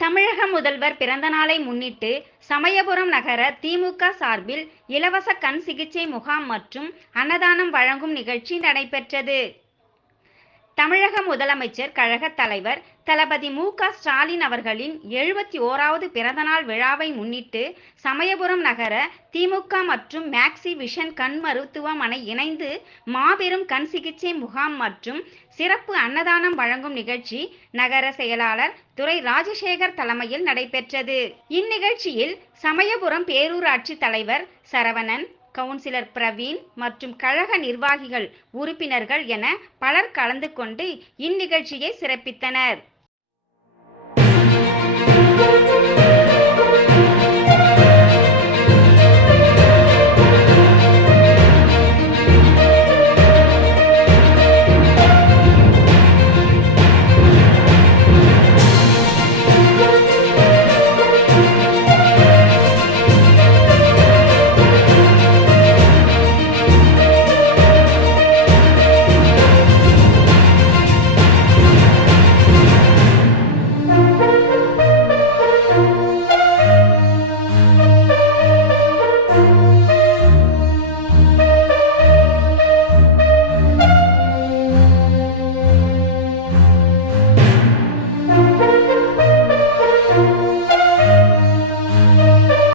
தமிழக முதல்வர் பிறந்தநாளை முன்னிட்டு சமயபுரம் நகர திமுக சார்பில் இலவச கண் சிகிச்சை முகாம் மற்றும் அன்னதானம் வழங்கும் நிகழ்ச்சி நடைபெற்றது. தமிழக முதலமைச்சர் கழக தலைவர் தளபதி மு க ஸ்டாலின் அவர்களின் எழுபத்தி ஓராவது பிறந்தநாள் விழாவை முன்னிட்டு சமயபுரம் நகர திமுக மற்றும் மேக்ஸி விஷன் கண் மருத்துவமனை இணைந்து மாபெரும் கண் சிகிச்சை முகாம் மற்றும் சிறப்பு அன்னதானம் வழங்கும் நிகழ்ச்சி நகர செயலாளர் துரை ராஜசேகர் தலைமையில் நடைபெற்றது. இந்நிகழ்ச்சியில் சமயபுரம் பேரூராட்சி தலைவர் சரவணன் கவுன்சிலர் பிரவீன் மற்றும் கழக நிர்வாகிகள் உறுப்பினர்கள் என பலர் கலந்து கொண்டு இந்நிகழ்ச்சியை சிறப்பித்தனர்.